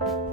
thank you